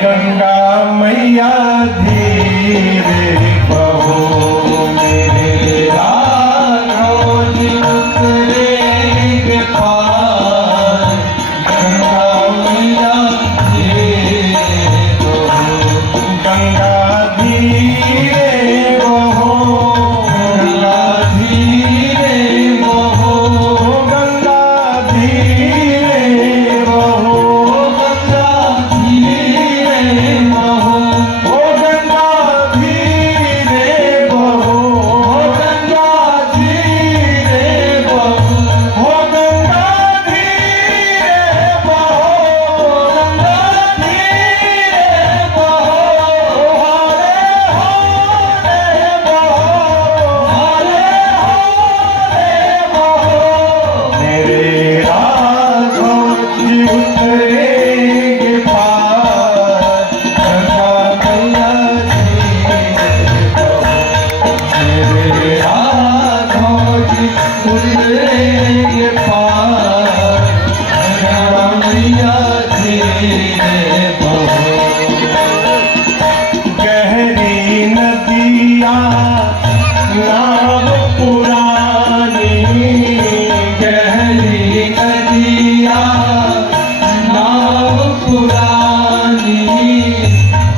गंगा मैया धीरे बहो, मेरे राघव जी उतरेंगे पार। गंगा मैया धीरे बहो, गंगा धीरे बहो, गंगा धीरे बहो, गंगा धीरे बहो, गंगा धीरे बहो, ओ गंगा धीरे बहो, गंगा धीरे बहो, ओ गंगा धीरे बहो, गंगा धीरे बहो, हरे हरे बहो, हरे हरे बहो, मेरे राघव जी उतरेंगे पार। गंगा मैया धीरे बहो, मेरे राघव जी उतरेंगे पार। गंगा मैया धीरे बहो, गहरी नदिया नाव पुरानी, गहरी नदिया नाव पुरानी,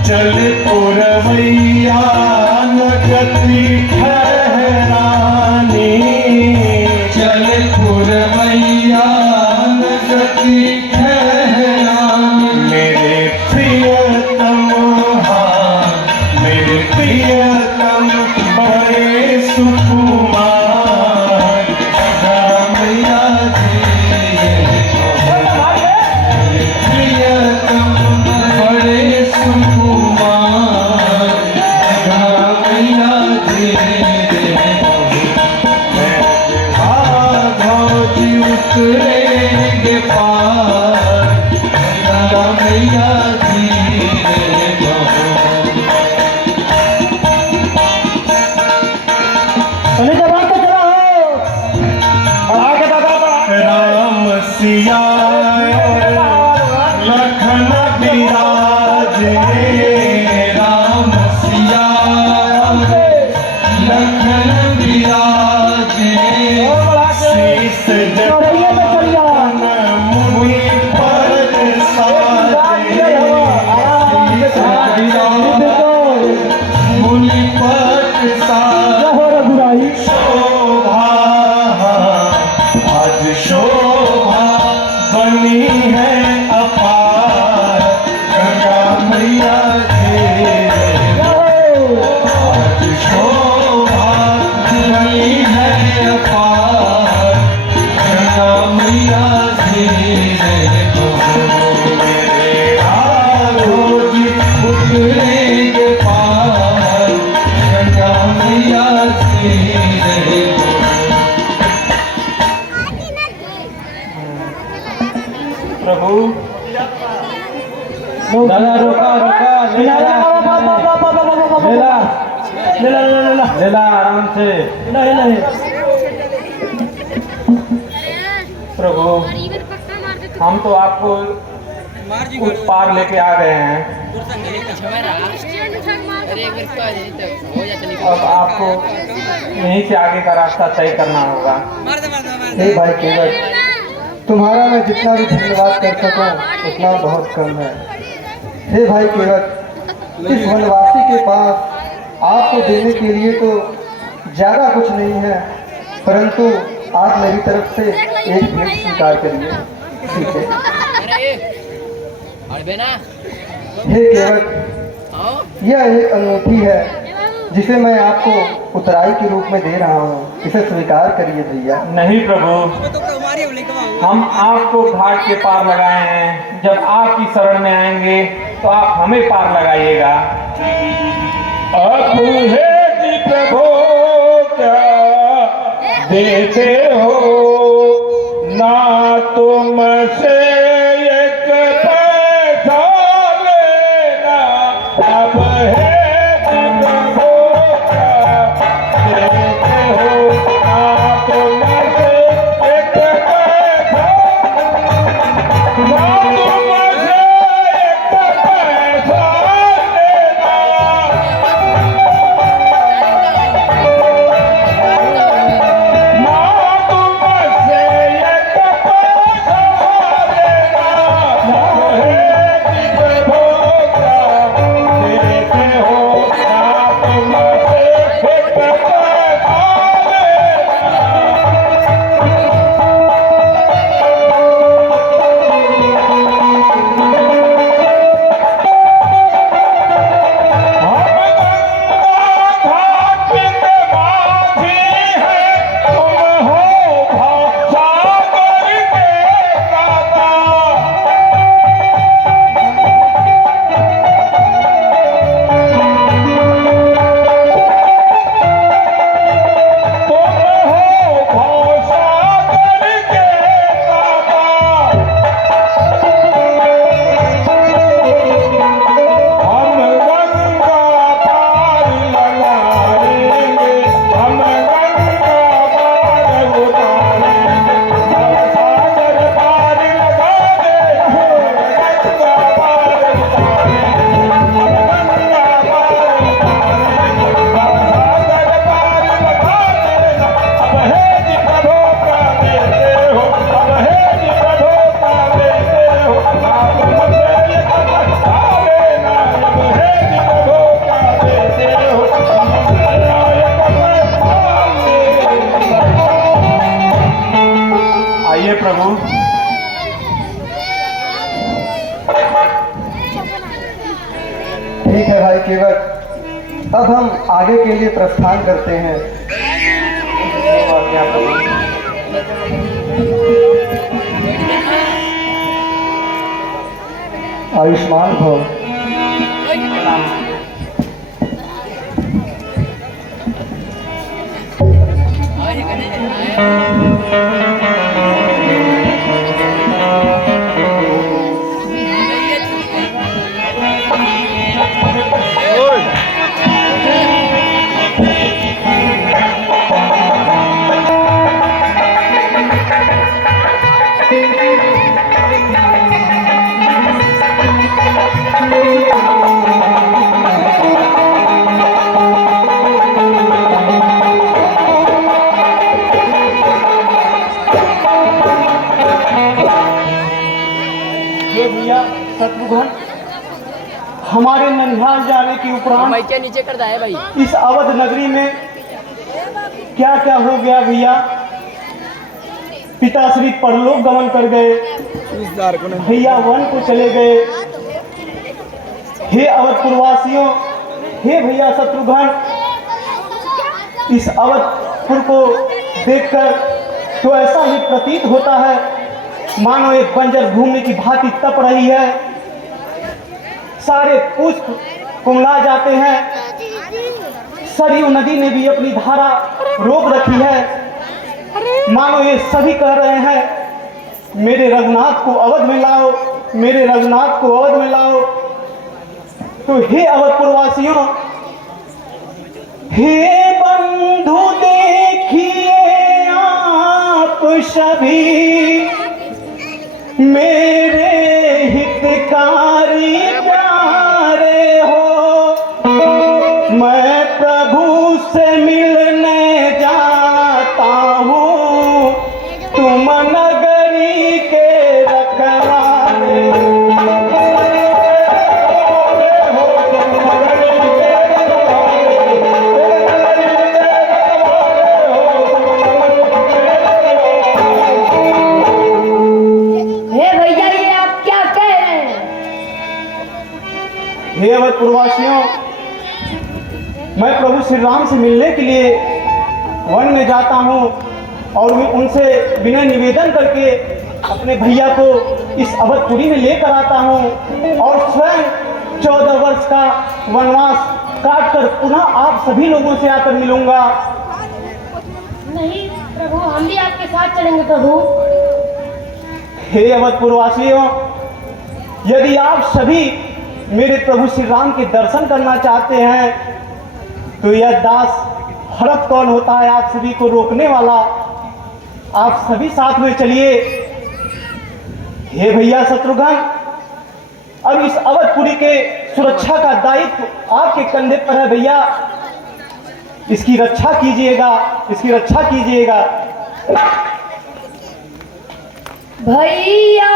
चल पुरवैया न गति ठहरानी, चल पुरवैया न गति ठहरानी, मेरे प्रियतम हाँ, मेरे प्रियतम बड़े सुकुमार। गंगा मैया धीरे बहो, मेरे प्रियतम बड़े सुकुमार। गंगा मैया धीरे बहो, मेरे राघव जी उतरेंगे पार। गंगा मैया धीरे बहो, राम सिया लखन विराजे, राम सिया लखन विराजे, शीस जटान मुनि पर साजे, शीस जटान मुनि पर साजे, शोभा आज शोभा बनी है अपार। गंगा मैया धीरे बहो, आज शोभा बनी है अपार। गंगा मैया धीरे बहो, मेरे राघव जी उतरेंगे पार। गंगा मैया धीरे बहो, प्रभु दादा रुका रुका, लेला लेला लेला लेला आराम से, नहीं प्रभु हम तो आपको उस पार लेके आ गए हैं, अब आपको यहीं से आगे का रास्ता तय करना होगा। हे भाई केवट, तुम्हारा मैं जितना भी धन्यवाद कर सकूं उतना बहुत कम है। हे भाई केवट, इस वनवासी के पास आपको देने के लिए तो ज़्यादा कुछ नहीं है, परंतु आज मेरी तरफ से एक भेंट स्वीकार करिए, ठीक है? हे केवट, यह एक अंगूठी है जिसे मैं आपको उतराई के रूप में दे रहा हूँ, इसे स्वीकार करिए भैया। नहीं प्रभु, हम आपको घाट के पार लगाए हैं, जब आपकी शरण में आएंगे तो आप हमें पार लगाइएगा। अब हे जी प्रभु क्या देते हो, ना तुमसे एक पैसा लेना, अब हे जी प्रभु क्या देते हो, ना तुमसे एक पैसा, ना तुमसे एक पैसा केवट, अब हम आगे के लिए प्रस्थान करते हैं। आयुष्मान भव। शत्रुघ्न, हमारे ननिहाल जाने के उपरांत भाई क्या नीचे करता है भाई, इस अवध नगरी में क्या क्या हो गया भैया। पिताश्री परलोक गमन कर गए, भैया वन को चले गए। हे अवधपुरवासियों, हे भैया शत्रुघ्न, इस अवधपुर को देखकर तो ऐसा ही प्रतीत होता है मानो एक बंजर भूमि की भांति तप रही है। सारे पुष्प कुमला जाते हैं। सरयू नदी ने भी अपनी धारा रोक रखी है। मानो ये सभी कह रहे हैं मेरे रघुनाथ को अवध में लाओ, मेरे रघुनाथ को अवध में लाओ। तो हे अवधपुरवासियों, हे बंधु देखिए आप सभी मेरे हितकारी प्यारे हो। मैं प्रभु से मिलने जाता हूँ, तुम नगरी के रखवाले हे अवधपुरवासियों, मैं प्रभु श्री राम से मिलने के लिए वन में जाता हूँ और मैं उनसे विनय निवेदन करके अपने भैया को इस अवधपुरी में लेकर आता हूँ और स्वयं 14 वर्ष का वनवास काटकर पुनः आप सभी लोगों से आकर मिलूंगा। नहीं प्रभु, हम भी आपके साथ चलेंगे प्रभु। हे अवधपुरवासियों, यदि आप सभी मेरे प्रभु श्री राम के दर्शन करना चाहते हैं तो यह दास हड़प कौन होता है आप सभी को रोकने वाला। आप सभी साथ में चलिए। हे भैया शत्रुघ्न, अब इस अवधपुरी के सुरक्षा का दायित्व आपके कंधे पर है भैया। इसकी रक्षा कीजिएगा, इसकी रक्षा कीजिएगा। भैया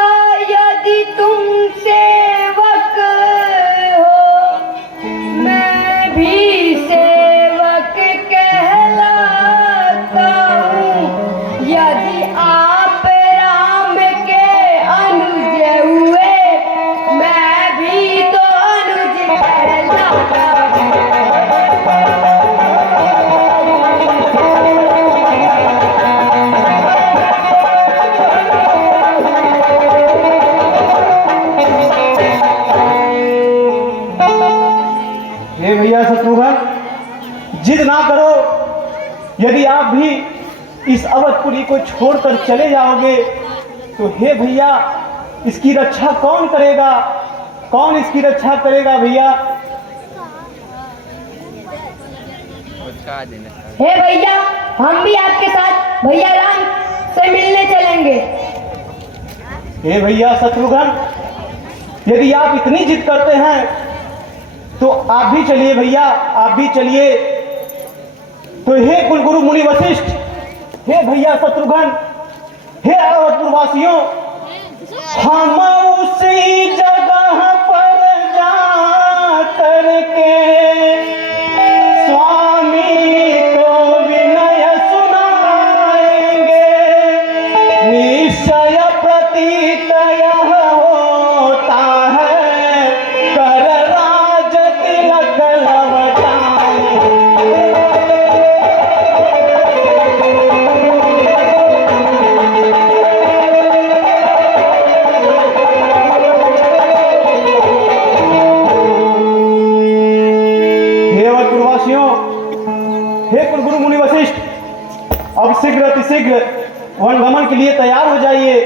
यदि तुम सेवक हो, मैं भी सेवक कहलाता हूँ। यदि आप राम के अनुज हुए, मैं भी तो अनुज कहलाता हूँ। हे भैया शत्रुघ्न, जिद ना करो। यदि आप भी इस अवधपुरी को छोड़कर चले जाओगे तो हे भैया इसकी रक्षा कौन करेगा, कौन इसकी रक्षा करेगा भैया। हे भैया, हम भी आपके साथ भैया राम से मिलने चलेंगे। हे भैया शत्रुघ्न, यदि आप इतनी जिद करते हैं तो आप भी चलिए भैया, आप भी चलिए। तो हे कुलगुरु मुनि वशिष्ठ, हे भैया शत्रुघ्न, हे अवधपुरवासियों, हम उसी जगह पर जा करके स्वामी को विनय सुनाएंगे। निश्चय प्रतीत यह होता है कर राज तिलक शीघ्र अतिशीघ्र वनगमन के लिए तैयार हो जाइए।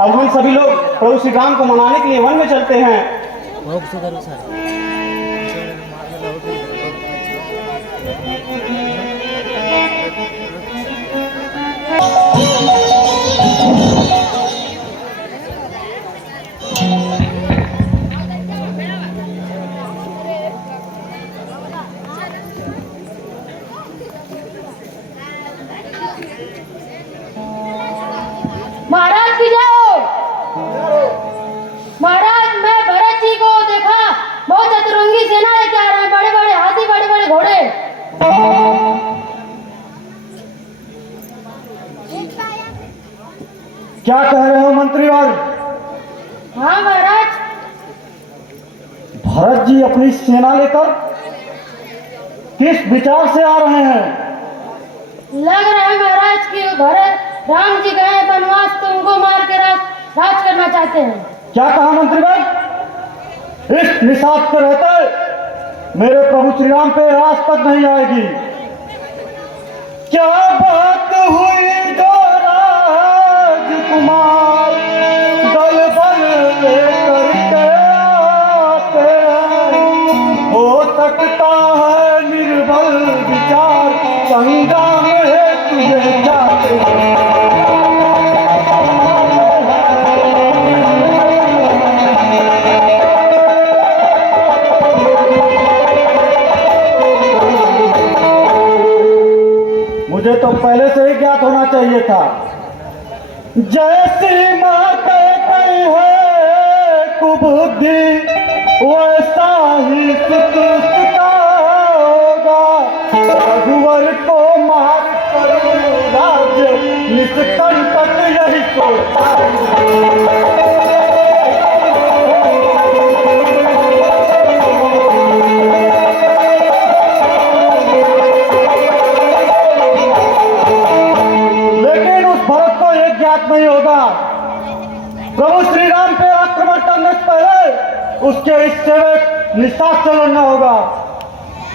अब हम सभी लोग प्रभु श्री राम को मनाने के लिए वन में चलते हैं। महाराज की जाओ। महाराज मैं भरत जी को देखा, बहुत चतुरंगी सेना लेके आ रहे हैं, बड़े बड़े हाथी, बड़े बड़े घोड़े। क्या कह रहे हो मंत्रीवर? हाँ महाराज। भरत जी अपनी सेना लेकर किस विचार से आ रहे हैं? लग रहा है महाराज कि भरत राम जी गए वनवास तो उनको मार के राज करना चाहते हैं। क्या कहा मंत्रीवर? इस निषाद के रहते मेरे प्रभु श्री राम पे आज तक नहीं आएगी। क्या बात हुई जो राजकुमार दल बल लेकर के आते हैं? हो सकता है निर्बल विचार संग्राम है तुझे जाते हैं। मुझे तो पहले से ही ज्ञात होना चाहिए था। जैसी माँ कहती है कुबुद्धि, वैसा ही सुत सुता होगा। रघुवर को मार कर राज्य निष्कंटक यही सोचता है। नहीं होगा। प्रभु श्री राम पे आक्रमण करने से पहले उसके इस सेवक निषाद से लड़ना होगा।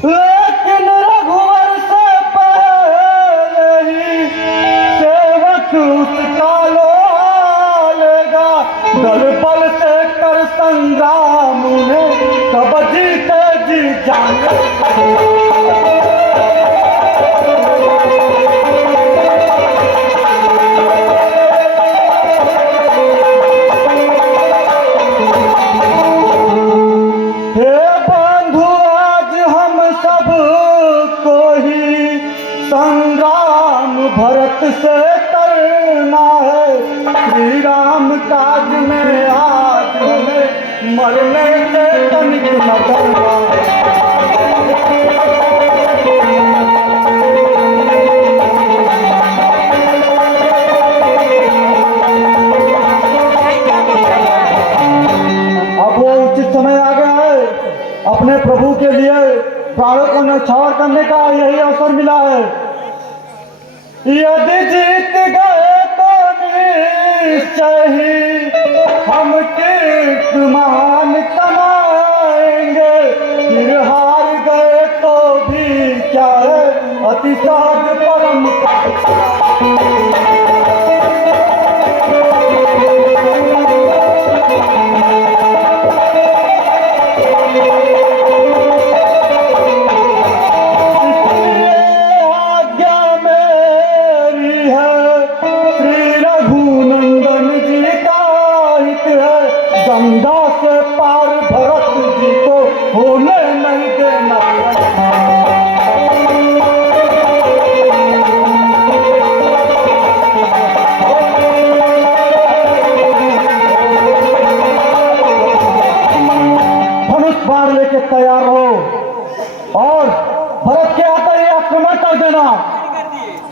लेकिन रघुवर से पहले ही सेवक उसका लो लेगा। दल बल से कर संग्राम उन्हें कब जीते जी जाने। भरत से करना है श्री राम काज में, आज हमें मरने से तनिक न डरना। अब वो उचित समय आ गया है, अपने प्रभु के लिए प्राणों को न्यौछावर करने का यही अवसर मिला है। यदि जीत गए तो निश्चय ही हम कीर्त महान कमाएंगे। फिर हार गए तो भी क्या है, अतिसाद परम गंगा से पार भरत जी को होने नहीं देना। धनुष बाण लेके तैयार हो और भरत के आते ही आक्रमण कर देना।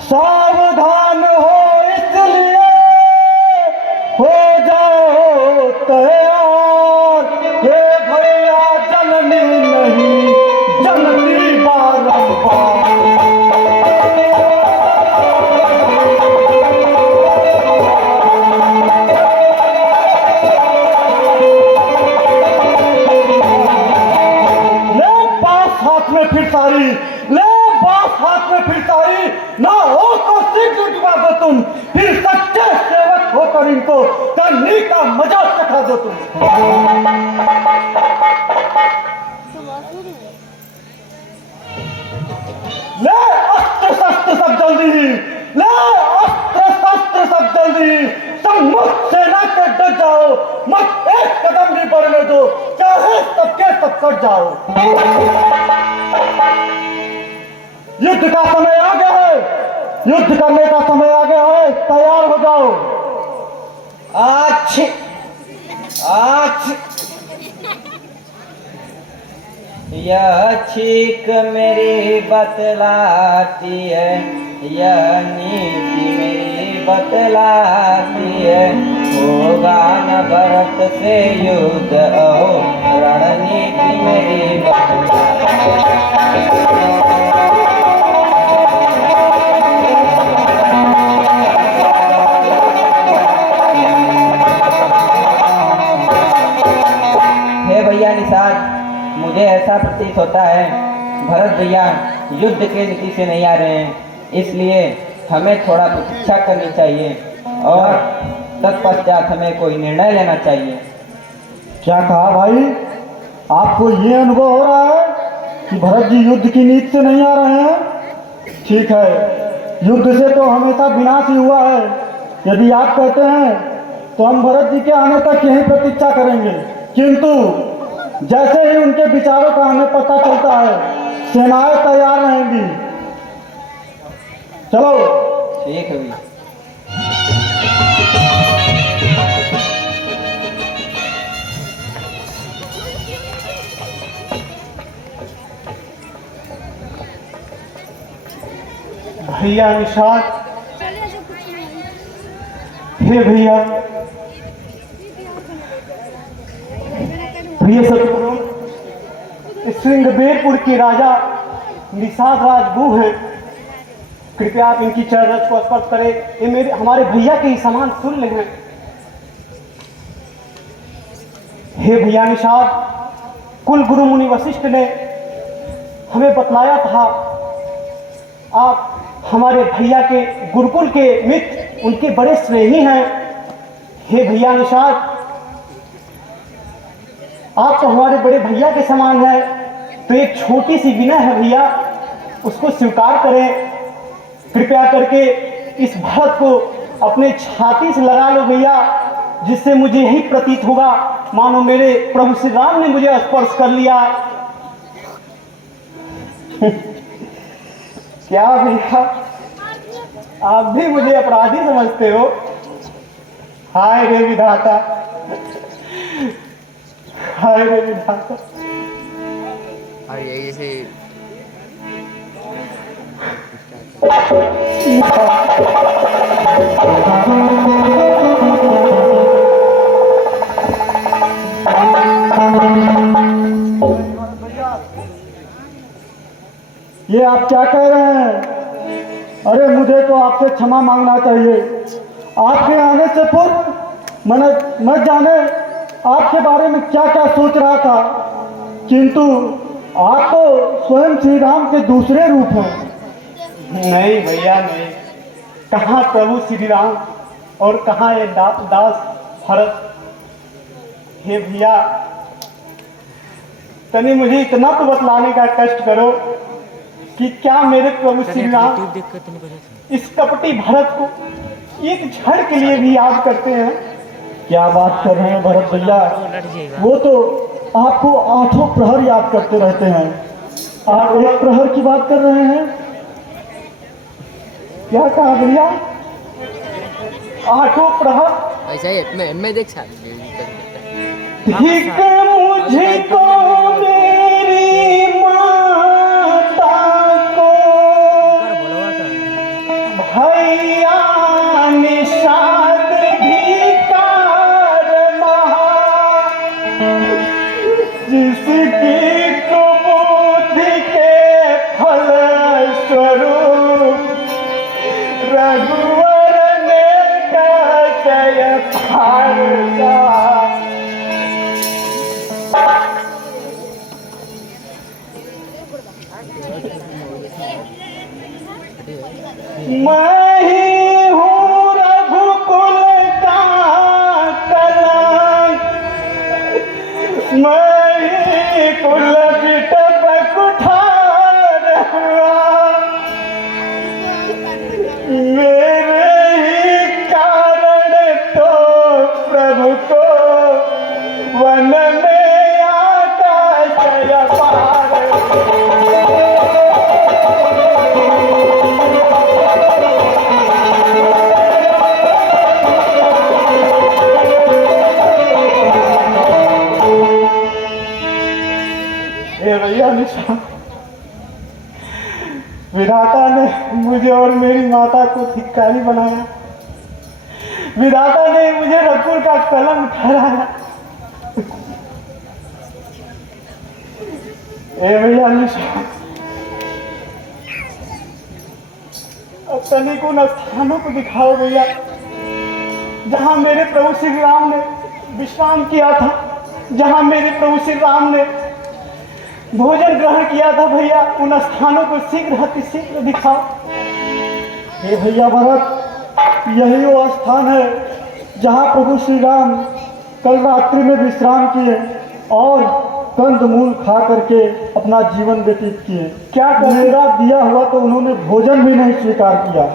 सावधान हो इसलिए हो जाओ तैयार। हे भैया जननी नहीं जननी बारंबार। ले बास हाथ में फिर सारी, ले बास हाथ में फिर सारी, ना हो तो शीघ्र तुम, फिर सच्चे सेवक होकर इनको करने का मजा चखा दो तुम। ले अस्त्र शस्त्र सब जल्दी, ले अस्त्र शस्त्र सब जल्दी, सम्मुख सेना के डट जाओ, मत एक कदम भी बढ़ने दो, चाहे सबके सब कट जाओ। युद्ध का समय आ गया है, युद्ध करने का समय आ गया है, तैयार हो जाओ। आज आज यह छीक मेरी बतलाती है, यह नीति मेरी बतलाती है, होगा न भरत से युद्ध, ओ रणनीति मेरी भैया निषाद, मुझे ऐसा प्रतीत होता है भरत भैया युद्ध के नीति से नहीं आ रहे हैं, इसलिए हमें थोड़ा प्रतीक्षा करनी चाहिए और तत्पश्चात हमें कोई निर्णय लेना चाहिए। क्या कहा भाई? आपको ये अनुभव हो रहा है कि भरत जी युद्ध की नीति से नहीं आ रहे हैं? ठीक है, युद्ध से तो हमेशा विनाश ही हुआ है। यदि आप कहते हैं तो हम भरत जी के आने तक यही प्रतीक्षा करेंगे, किंतु जैसे ही उनके विचारों का हमें पता चलता है, सेनाएं तैयार रहेंगी। चलो। ठीक है भैया। भैया निषाद, हे भैया, प्रिय सतगुरु, श्रृंगबेरपुर के राजा निषाद राजगुरु हैं, कृपया आप इनकी चरण रज को स्पर्श करें। ये मेरे हमारे भैया के ही समान तुल्य हैं। हे भैया निषाद, कुल गुरु मुनि वशिष्ठ ने हमें बतलाया था आप हमारे भैया के गुरुकुल के मित्र, उनके बड़े स्नेही हैं। हे भैया निषाद, आप तो हमारे बड़े भैया के समान है, तो एक छोटी सी विनय है भैया, उसको स्वीकार करें। कृपया करके इस भरत को अपने छाती से लगा लो भैया, जिससे मुझे यही प्रतीत होगा मानो मेरे प्रभु श्री राम ने मुझे स्पर्श कर लिया। क्या भैया, आप भी मुझे अपराधी समझते हो? हाय रे विधाता, हाय रे विधाता। और ये जैसे ये आप क्या कह रहे हैं? अरे मुझे तो आपसे क्षमा मांगना चाहिए। आपके आने से पूर्व मैं जाने आपके बारे में क्या क्या सोच रहा था, किंतु आप तो स्वयं श्री राम के दूसरे रूप हैं। नहीं भैया नहीं, कहाँ प्रभु श्री राम और कहाँ ये दास भरत। हे भैया, तनी मुझे इतना तो बतलाने का कष्ट करो कि क्या मेरे प्रभु श्री राम इस कपटी भरत को एक क्षण के लिए भी याद करते हैं? क्या बात कर रहे हैं भरत भैया, वो तो आपको आठों प्रहर याद करते रहते हैं। आप एक प्रहर की बात कर रहे हैं? क्या कहा भैया? आठों प्रहर? ऐसा ही मैं देख सकता ठीक मुझको मेरी माता को भैया निषाद धिकार महा, जिसकी कुबुद्धि के फल स्वरूप रघुवर ने कह फारसा। मैं ही हूँ मैं ही कुलट पकुठार हुआ, मेरे ही कारण तो प्रभु को वन में आकाश पार। हे भैया निशान, विधाता ने मुझे और मेरी माता को धिक्कारी बनाया, विधाता ने मुझे रघुकुल का कलम ठहराया। हे भैया निशान, अब तनिक उन स्थानों को दिखाओ भैया जहां मेरे प्रभु श्री राम ने विश्राम किया था, जहां मेरे प्रभु श्री राम ने भोजन ग्रहण किया था। भैया उन स्थानों को शीघ्र अति शीघ्र दिखाओ। हे भैया भरत, यही वो स्थान है जहाँ प्रभु श्री राम कल रात्रि में विश्राम किए और कंदमूल खा करके अपना जीवन व्यतीत किए। क्या मेरा दिया हुआ तो उन्होंने भोजन भी नहीं स्वीकार किया।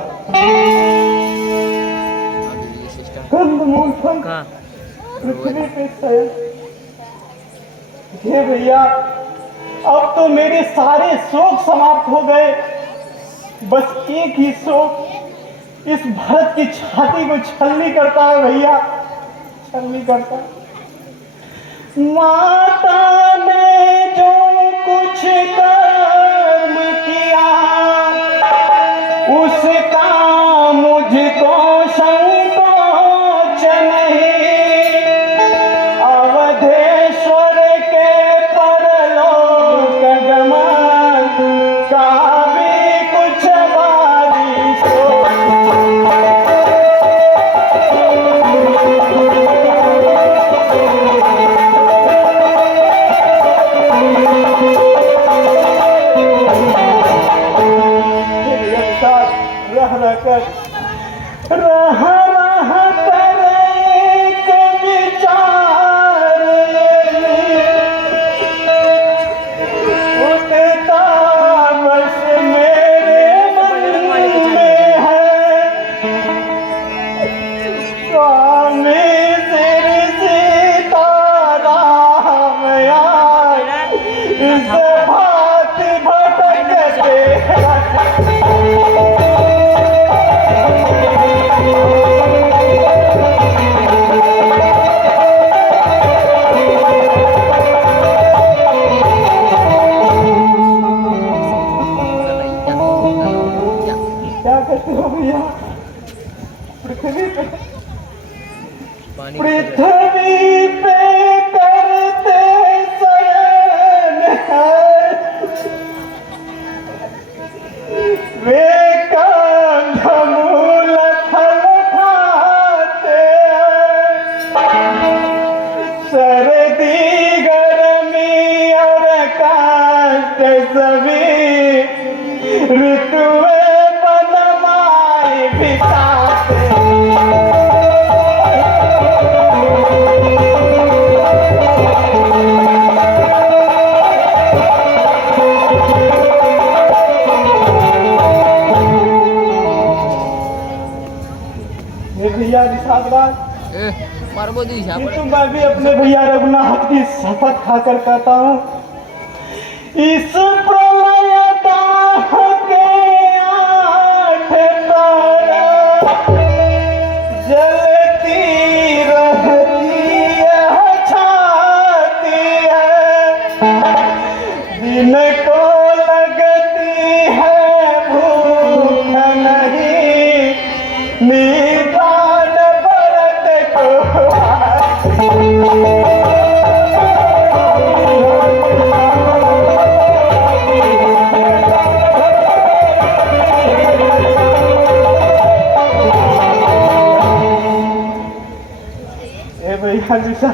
कंदमूल फल पृथ्वी पे शयन। हे भैया, अब तो मेरे सारे शोक समाप्त हो गए, बस एक ही शोक इस भरत की छाती को छलनी करता है भैया, छलनी करता है। माता ने जो कुछ कर्म किया उसका मुझको संकोच नहीं, अवधेश्वर के परलोक गमन का भी कुछ बारी सोच। रह कर एक विचार उठता बस मेरे मन में है, स्वामी श्री सीताराम आए इस भांति भटकते पृथ्वी पे करते शयन है, वे कंदमूल फल खाते हैं, सर्दी गर्मी और कष्ट सभी ऋतुएं बनमाए बिताते। भैया निषादराज, किंतु मैं भी अपने भैया रघुनाथ की शपथ खाकर कहता हूँ, इस प्रलय दाह के 8 तारा जलती रहती है छाती है, दिन को लगती है भूख नहीं, निदान भरत को भैया निशा,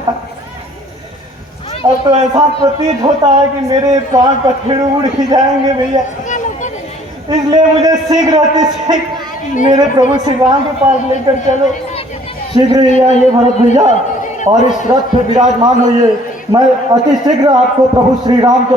अब तो ऐसा प्रतीत होता है कि मेरे प्राण पखेरु उड़ ही जाएंगे भैया, इसलिए मुझे शीघ्र मेरे प्रभु श्री राम के पास लेकर चलो। शीघ्र ही आइए भरत भैया और इस रथ पे विराजमान होइए मैं अति शीघ्र आपको प्रभु श्री राम के